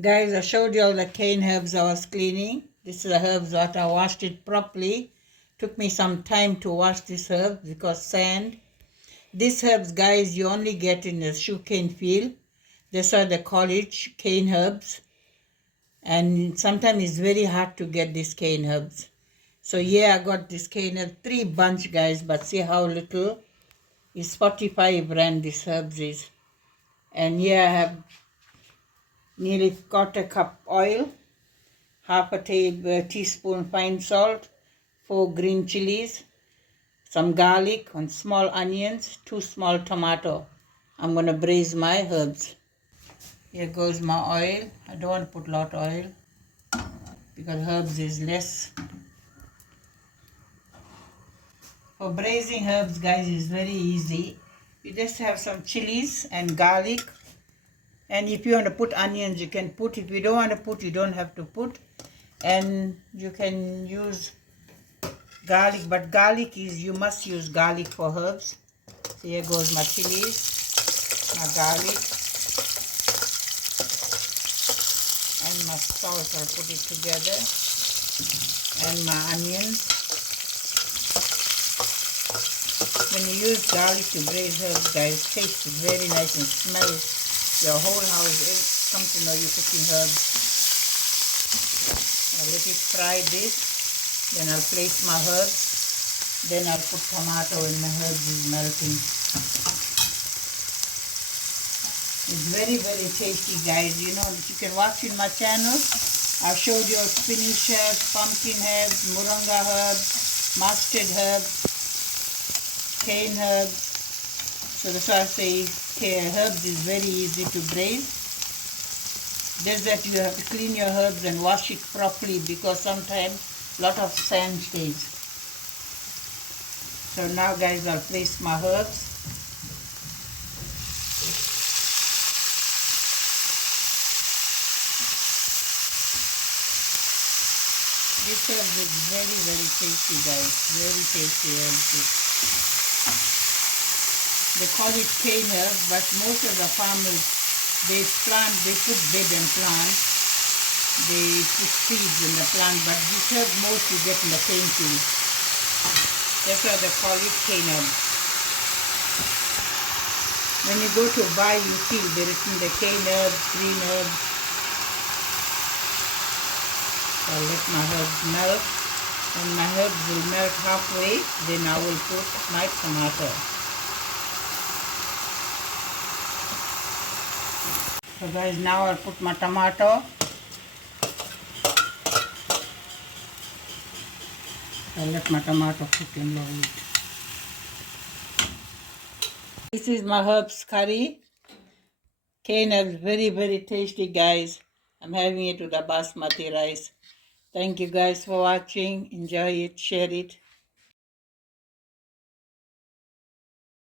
Guys, I showed you all the cane herbs I was cleaning. This is the herbs that I washed it properly. Took me some time to wash this herb because sand. These herbs, guys, you only get in the sugarcane field. That's why they call it cane herbs. And sometimes it's very hard to get these cane herbs. So yeah, I got this cane herb, 3 bunch, guys, but see how little. It's 45 rand this herbs is. And here I have nearly quarter cup oil, half a teaspoon fine salt, 4 green chilies, some garlic and small onions, 2 small tomato. I'm going to braise my herbs. Here goes my oil. I don't want to put a lot of oil because herbs is less. For braising herbs, guys, is very easy. You just have some chilies and garlic. And if you want to put onions, you can put. If you don't want to put, you don't have to put. And you can use garlic, but garlic is, you must use garlic for herbs. So here goes my chilies, my garlic, and my salt. I'll put it together, and my onions. When you use garlic to braise herbs, guys, tastes very nice and smells. Your whole house come to know you're cooking herbs. I'll let it fry this. Then I'll place my herbs. Then I'll put tomato when my herbs is melting. It's very, very tasty, guys. You know, you can watch in my channel. I showed you spinach herbs, pumpkin herbs, moringa herbs, mustard herbs, cane herbs. So that's why I say herbs is very easy to braise. Just that you have to clean your herbs and wash it properly because sometimes a lot of sand stays. So now, guys, I'll place my herbs. This herb is very, very tasty, guys. Very tasty herbs. They call it cane herb, but most of the farmers, they put bed and plant. They put seeds in the plant, but this herb most you get in the cane field. That's why they call it cane herb. When you go to buy, you see there is in the cane herbs, green herbs. So I'll let my herbs melt. And my herbs will melt halfway, then I will put my tomato. So guys, now I'll put my tomato. I'll let my tomato cook in low heat. This is my herbs curry. Cane herbs, very, very tasty, guys. I'm having it with the basmati rice. Thank you guys for watching. Enjoy it, share it.